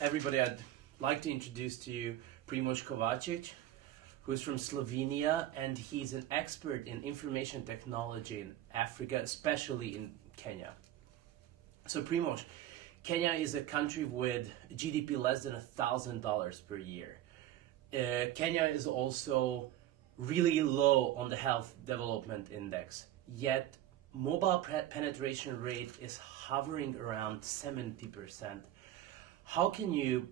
Everybody, I'd like to introduce to you Primoz Kovacic, who's from Slovenia, and he's an expert in information technology in Africa, especially in Kenya. So Primoz, Kenya is a country with GDP less than $1,000 per year. Kenya is also really low on the Health Development Index, yet mobile penetration rate is hovering around 70%. How can you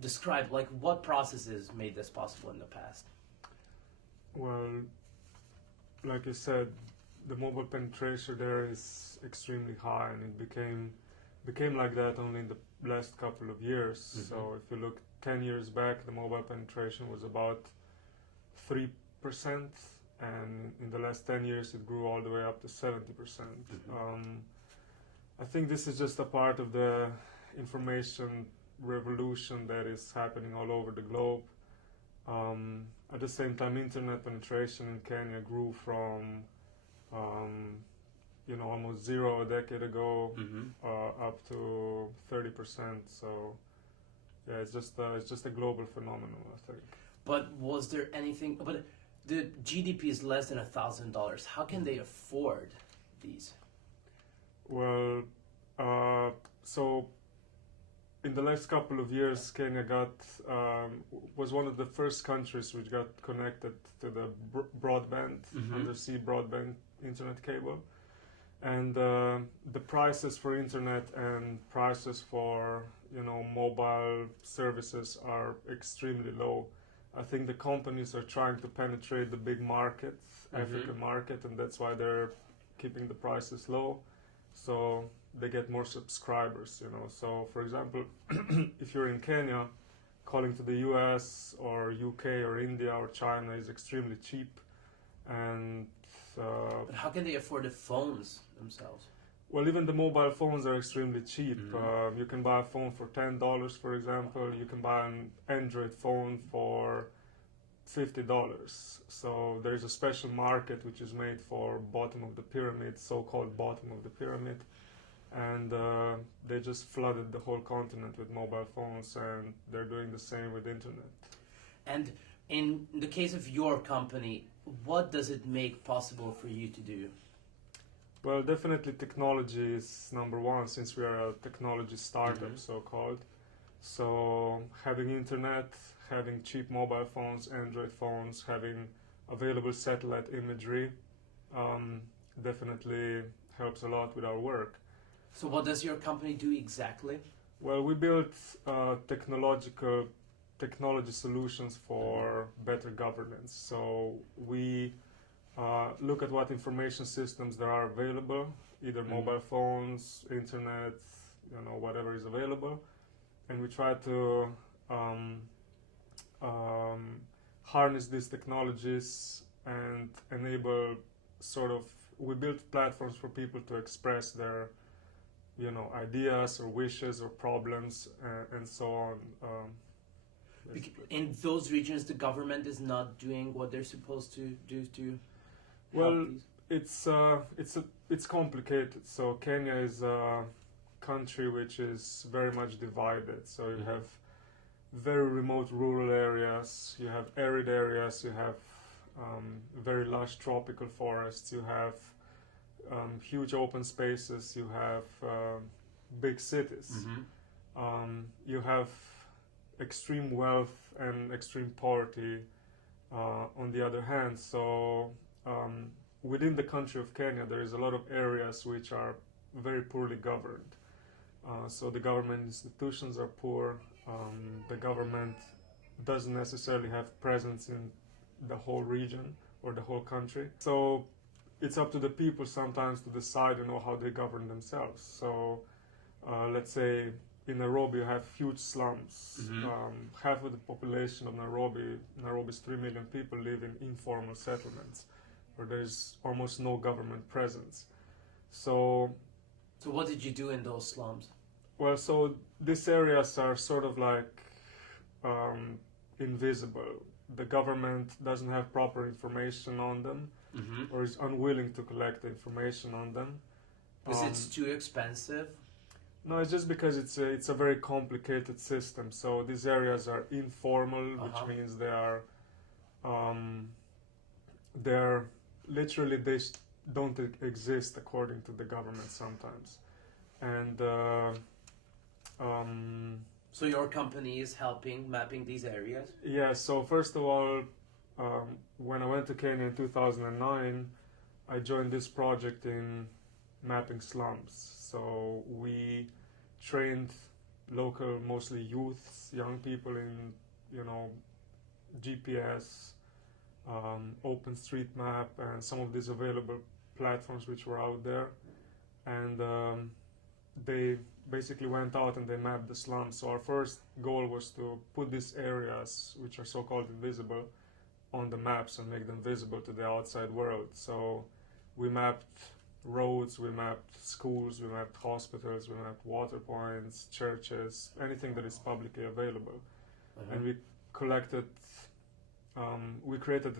describe what processes made this possible in the past? Well, like you said, the mobile penetration there is extremely high, and it became like that only in the last couple of years. Mm-hmm. So if you look 10 years back, the mobile penetration was about 3%, and in the last 10 years it grew all the way up to 70%. Mm-hmm. I think this is just a part of the information revolution that is happening all over the globe. At the same time, internet penetration in Kenya grew from almost zero a decade ago, up to 30%. So yeah, it's just a global phenomenon, I think. But was there anything? But the GDP is less than $1,000. How can they afford these? Well, so in the last couple of years, Kenya was one of the first countries which got connected to the broadband, undersea broadband internet cable. And the prices for internet and prices for mobile services are extremely low. I think the companies are trying to penetrate the big market, African market, and that's why they're keeping the prices low, so they get more subscribers. So for example, if you're in Kenya, calling to the US or UK or India or China is extremely cheap. And but how can they afford the phones themselves? Well, even the mobile phones are extremely cheap. You can buy a phone for $10, for example. You can buy an Android phone for $50. So there is a special market which is made for bottom of the pyramid, so-called bottom of the pyramid. And they just flooded the whole continent with mobile phones, and they're doing the same with internet. And in the case of your company, what does it make possible for you to do? Well, definitely technology is number one, since we are a technology startup, so-called. So having internet, having cheap mobile phones, Android phones, having available satellite imagery definitely helps a lot with our work. So what does your company do exactly? Well, we build technology solutions for better governance. So we look at what information systems there are available, either mobile phones, internet, whatever is available, and we try to harness these technologies and enable we build platforms for people to express their ideas or wishes or problems and so on. In those regions, the government is not doing what they're supposed to do to Well, it's complicated. So Kenya is a country which is very much divided. So you have very remote rural areas, you have arid areas, you have very lush tropical forests, you have huge open spaces, you have big cities. You have extreme wealth and extreme poverty on the other hand. So within the country of Kenya, there is a lot of areas which are very poorly governed. So the government institutions are poor. The government doesn't necessarily have presence in the whole region or the whole country. So it's up to the people sometimes to decide, how they govern themselves. So let's say in Nairobi you have huge slums. Half of the population of Nairobi's 3 million people live in informal settlements where there's almost no government presence. So what did you do in those slums? Well, so these areas are sort of like invisible. The government doesn't have proper information on them, or is unwilling to collect the information on them. Because it's too expensive? No, it's just because it's a very complicated system. So these areas are informal, which means um, they're literally don't exist according to the government sometimes, and So your company is helping mapping these areas? yeah. So first of all, when I went to Kenya in 2009, I joined this project in mapping slums. So we trained local, mostly youths, young people in, GPS, OpenStreetMap, and some of these available platforms which were out there. And they basically went out and they mapped the slums. So our first goal was to put these areas, which are so-called invisible, on the maps and make them visible to the outside world. So we mapped roads, we mapped schools, we mapped hospitals, we mapped water points, churches, anything that is publicly available. And we collected, we created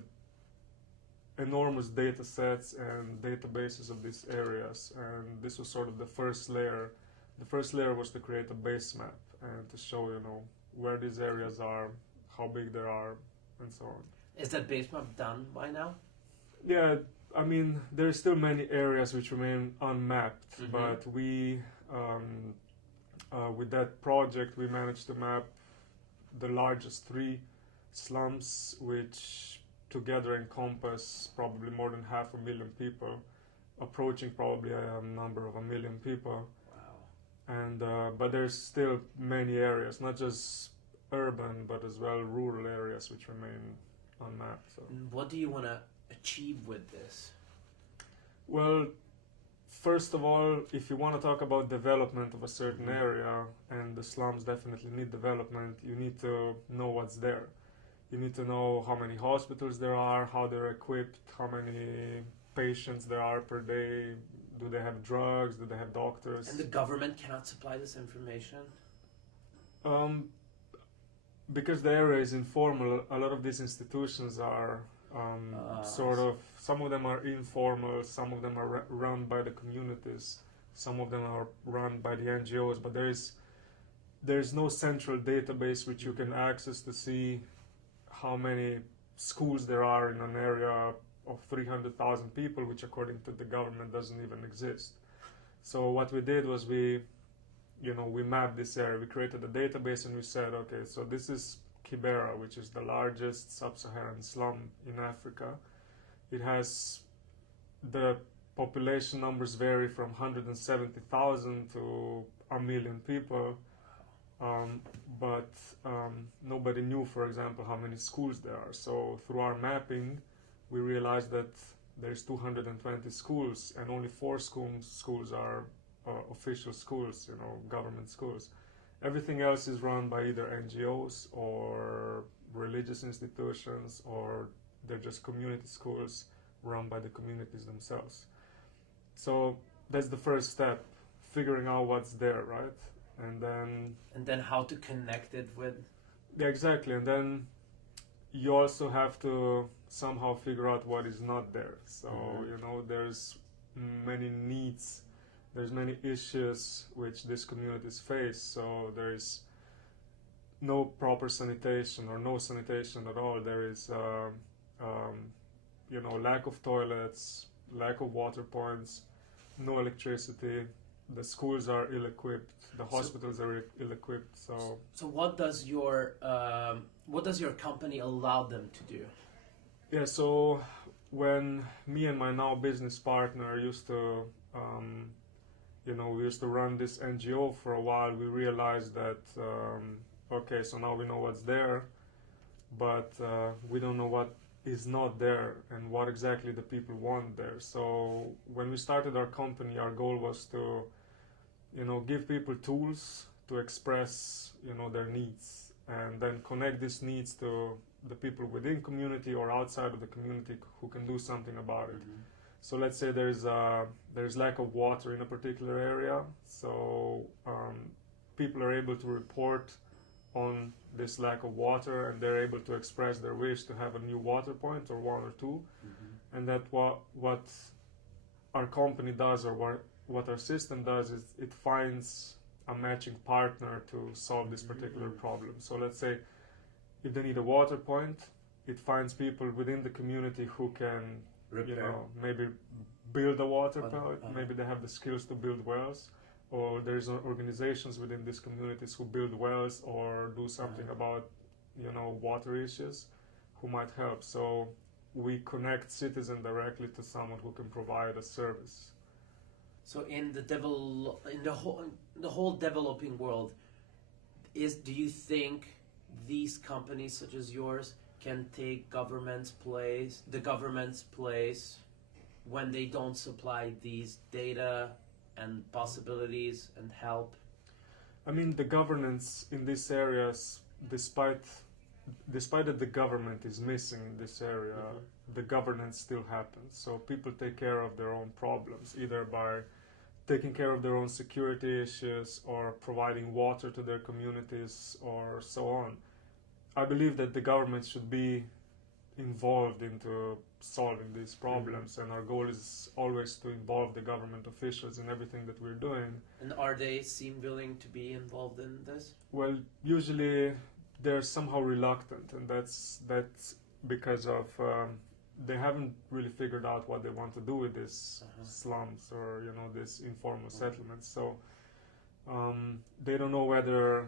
enormous data sets and databases of these areas, and this was sort of the first layer. The first layer was to create a base map and to show, where these areas are, how big they are, and so on. Is that base map done by now? Yeah, I mean, there's still many areas which remain unmapped, but we, with that project, we managed to map the largest 3 slums, which together encompass probably more than 500,000 people, approaching probably a number of 1 million people. Wow. And but there's still many areas, not just urban, but as well rural areas which remain unmapped. So. What do you want to achieve with this? Well, first of all, if you want to talk about development of a certain area, and the slums definitely need development, you need to know what's there. You need to know how many hospitals there are, how they're equipped, how many patients there are per day, do they have drugs, do they have doctors. And the government cannot supply this information? Because the area is informal, a lot of these institutions are sort of, some of them are informal, some of them are run by the communities, some of them are run by the NGOs, but there's no central database which you can access to see how many schools there are in an area of 300,000 people, which according to the government doesn't even exist. So what we did was we mapped this area. We created a database and we said, okay, so this is Kibera, which is the largest sub-Saharan slum in Africa. It has, the population numbers vary from 170,000 to 1 million people. But nobody knew, for example, how many schools there are. So through our mapping, we realized that there's 220 schools, and only 4 schools are official schools, government schools. Everything else is run by either NGOs or religious institutions, or they're just community schools run by the communities themselves. So that's the first step, figuring out what's there, right? And then how to connect it with. Yeah, exactly. And then you also have to somehow figure out what is not there. So there's many needs, there's many issues which these communities face. So there's no proper sanitation or no sanitation at all. There is lack of toilets, lack of water points, no electricity. The schools are ill-equipped. The hospitals are ill-equipped. So what does your company allow them to do? Yeah. So when me and my now business partner used to, we used to run this NGO for a while, we realized that okay, so now we know what's there, but we don't know what is not there and what exactly the people want there. So when we started our company, our goal was to give people tools to express their needs, and then connect these needs to the people within community or outside of the community who can do something about it. So let's say there's lack of water in a particular area, so people are able to report on this lack of water, and they're able to express their wish to have a new water point or 1 or 2, and that what our company does, or what our system does, is it finds a matching partner to solve this particular problem. So let's say if they need a water point, it finds people within the community who can, maybe build a water point. Maybe they have the skills to build wells, or there's organizations within these communities who build wells or do something about, water issues, who might help. So we connect citizen directly to someone who can provide a service. So in the whole developing world, do you think these companies such as yours can take the government's place when they don't supply these data and possibilities and help? I mean, the governance in these areas, despite that the government is missing in this area, the governance still happens. So people take care of their own problems, either by taking care of their own security issues or providing water to their communities or so on. I believe that the government should be involved into solving these problems, and our goal is always to involve the government officials in everything that we're doing. And are they seem willing to be involved in this? Well, usually they're somehow reluctant, and that's because of they haven't really figured out what they want to do with these slums or these informal settlements. So they don't know whether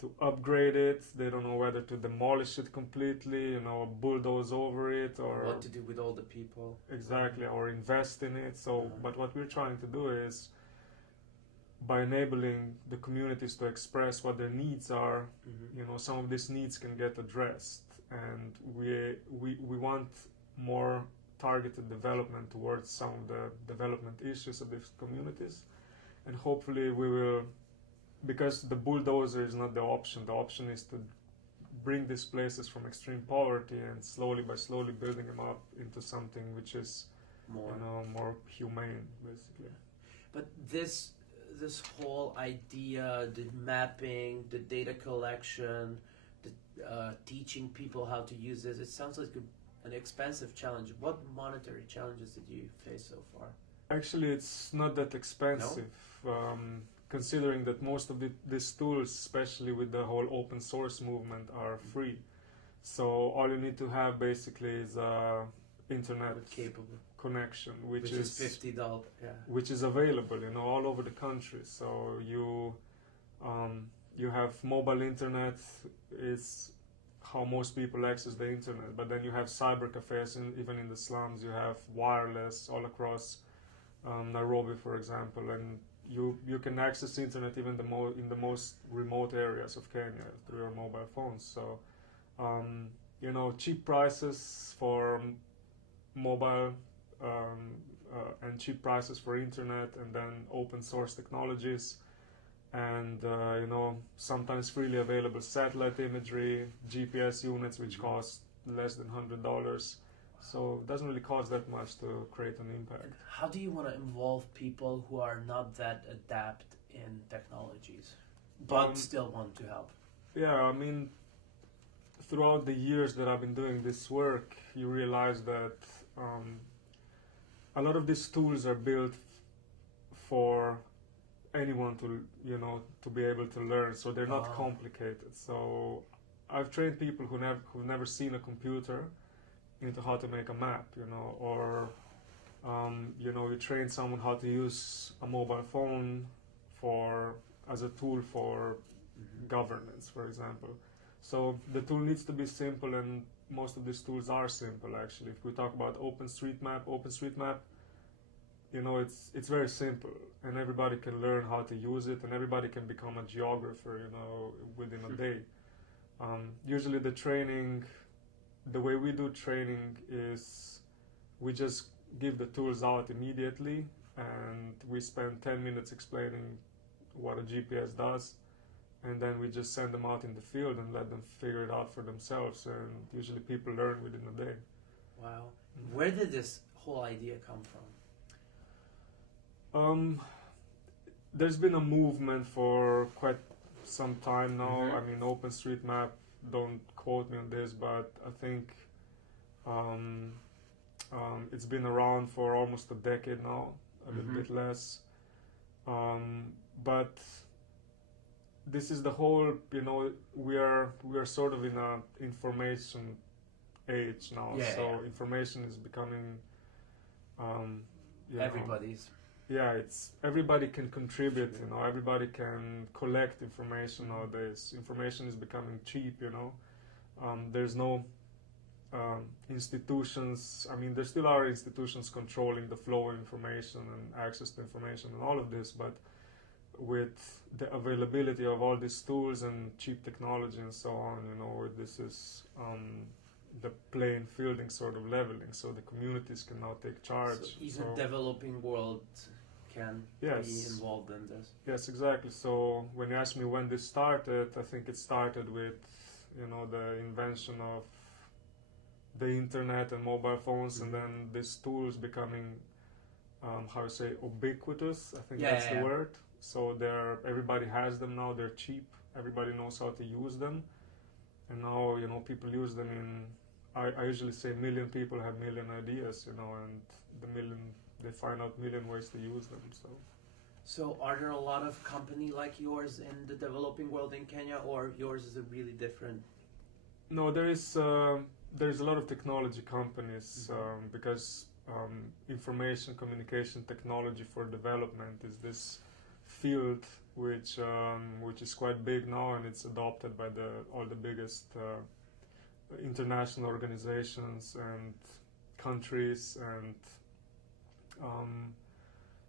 to upgrade it. They don't know whether to demolish it completely, bulldoze over it, or what to do with all the people. Exactly, or invest in it. So, but what we're trying to do is, by enabling the communities to express what their needs are, some of these needs can get addressed, and we want more targeted development towards some of the development issues of these communities, and hopefully we will. Because the bulldozer is not the option. The option is to bring these places from extreme poverty and slowly building them up into something which is more humane, basically. But this whole idea, the mapping, the data collection, the teaching people how to use this, it sounds like an expensive challenge. What monetary challenges did you face so far? Actually, it's not that expensive. No? Considering that most of these tools, especially with the whole open source movement, are free. So all you need to have basically is a internet capable connection, which is $50. Yeah. Which is available, all over the country. So you have mobile internet is how most people access the internet, but then you have cyber cafes, even in the slums. You have wireless all across Nairobi, for example, and you can access the internet even in the most remote areas of Kenya through your mobile phones. So, cheap prices for mobile and cheap prices for internet, and then open source technologies, and sometimes freely available satellite imagery, GPS units which cost less than $100. So it doesn't really cost that much to create an impact. And how do you want to involve people who are not that adept in technologies, but still want to help? Yeah, I mean, throughout the years that I've been doing this work, you realize that a lot of these tools are built for anyone to be able to learn, so they're not complicated. So I've trained people who've never seen a computer into how to make a map, or you train someone how to use a mobile phone as a tool for governance, for example. So the tool needs to be simple, and most of these tools are simple, actually. If we talk about OpenStreetMap, it's very simple, and everybody can learn how to use it, and everybody can become a geographer, within a day. Usually the way we do training is we just give the tools out immediately, and we spend 10 minutes explaining what a GPS does, and then we just send them out in the field and let them figure it out for themselves, and usually people learn within a day. Wow. Where did this whole idea come from? There's been a movement for quite some time now. I mean, OpenStreetMap, don't quote me on this, but I think it's been around for almost a decade now, a little bit less. But this is the whole, you know, we are sort of in a information age now. Yeah, so yeah. information is becoming you know, Everybody's. yeah, it's everybody can contribute, Sure. you know, everybody can collect information nowadays. Information is becoming cheap, you know. There's no institutions. I mean, there still are institutions controlling the flow of information and access to information and all of this, but with the availability of all these tools and cheap technology and so on, you know, this is the playing fielding sort of leveling, so the communities can now take charge. So even developing world can Yes. be involved in this. Yes, exactly. So when you ask me when this started, I think it started with, you know, the invention of the internet and mobile phones, and then these tools becoming, how you say, ubiquitous. I think that's the word. So everybody has them now. They're cheap. Everybody knows how to use them, and now, you know, people use them in. I usually say million people have million ideas, you know, and they find out million ways to use them. So are there a lot of company like yours in the developing world in Kenya, or yours is a really different? No, there's a lot of technology companies, because information communication technology for development is this field which is quite big now, and it's adopted by all the biggest international organizations and countries, and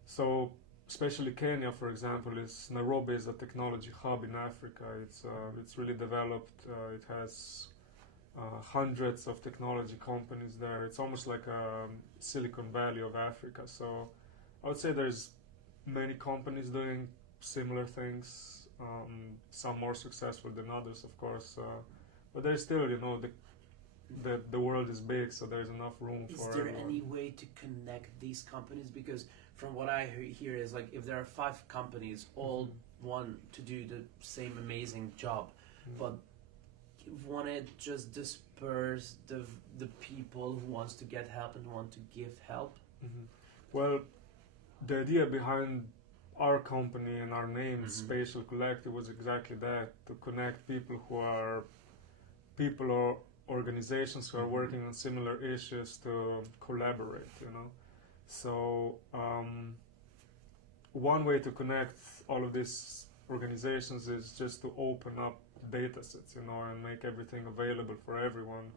so especially Kenya, for example, Nairobi is a technology hub in Africa. It's really developed. It has hundreds of technology companies there. It's almost like a Silicon Valley of Africa. So I would say there's many companies doing similar things. Some more successful than others, of course. But there's still, you know, the world is big, so there's enough room for everyone. Is there any way to connect these companies? Because from what I hear is like if there are 5 companies all want to do the same amazing job, but want to just disperse the people who wants to get help and want to give help. Well, the idea behind our company and our name, Spatial Collective, was exactly that: to connect people or organizations who are working on similar issues to collaborate, you know. So one way to connect all of these organizations is just to open up data sets, you know, and make everything available for everyone,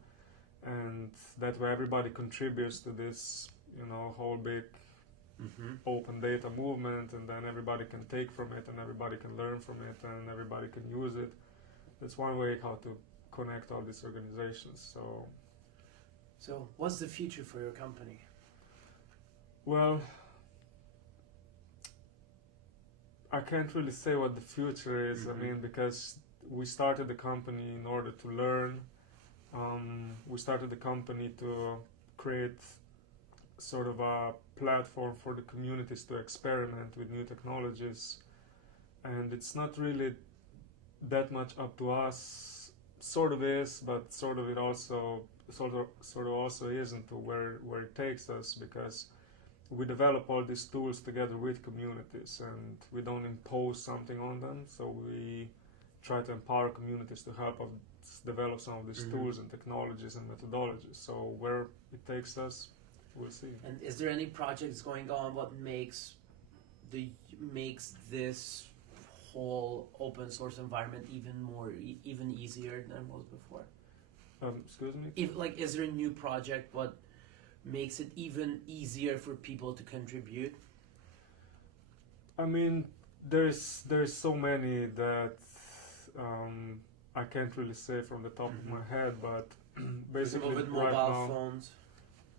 and that way everybody contributes to this, you know, whole big open data movement, and then everybody can take from it, and everybody can learn from it, and everybody can use it. That's one way how to connect all these organizations. So what's the future for your company? Well, I can't really say what the future is. I mean, because we started the company in order to learn. We started the company to create sort of a platform for the communities to experiment with new technologies, and it's not really that much up to us. Sort of is, but sort of also isn't, to where it takes us, because we develop all these tools together with communities, and we don't impose something on them. So we try to empower communities to help us develop some of these tools and technologies and methodologies. So where it takes us, we'll see. And is there any projects going on what makes this whole open source environment even easier than it was before? Excuse me? Is there a new project what makes it even easier for people to contribute? I mean, there's so many that I can't really say from the top of my head, but basically with mobile phones.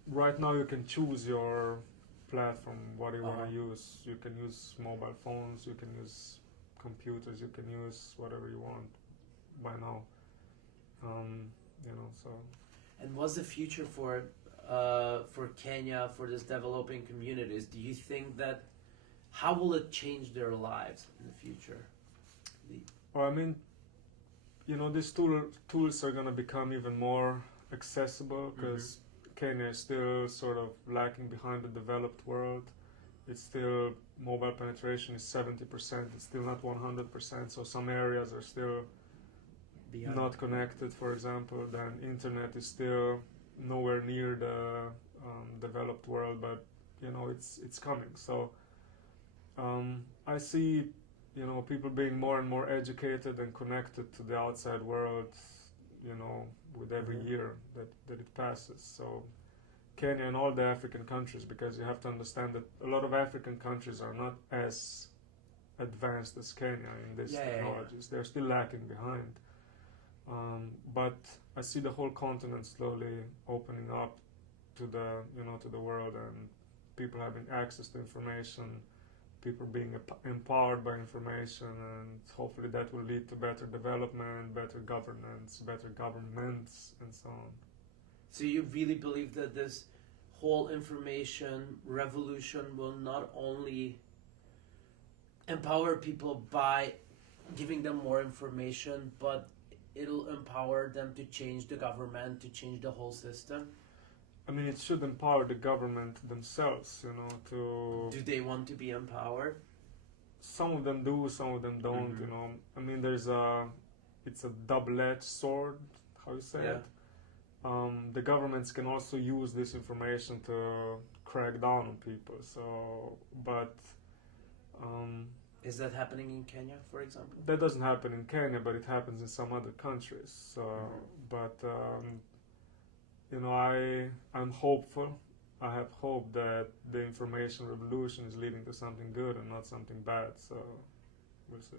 Right now you can choose your platform, what you want to use. You can use mobile phones, you can use computers, you can use whatever you want by now. You know, so. And what's the future for Kenya, for this developing communities? Do you think that, how will it change their lives in the future? Well, I mean, you know, these tools are going to become even more accessible, because Kenya is still sort of lacking behind the developed world, it's still mobile penetration is 70%. It's still not 100%. So some areas are still Beyond. not connected. For example, then internet is still nowhere near the developed world, but you know it's coming. So I see, you know, people being more and more educated and connected to the outside world, you know, with every year that it passes. So Kenya and all the African countries, because you have to understand that a lot of African countries are not as advanced as Kenya in these technologies. They're still lacking behind. But I see the whole continent slowly opening up to the, you know, to the world, and people having access to information, people being empowered by information, and hopefully that will lead to better development, better governance, better governments, and so on. So you really believe that this whole information revolution will not only empower people by giving them more information, but it'll empower them to change the government, to change the whole system? I mean, it should empower the government themselves, you know, to... Do they want to be empowered? Some of them do, some of them don't, you know. I mean, it's a double-edged sword, how you say it. The governments can also use this information to crack down on people, so, but... Is that happening in Kenya, for example? That doesn't happen in Kenya, but it happens in some other countries. So, but you know, I'm hopeful. I have hope that the information revolution is leading to something good and not something bad. So, we'll see.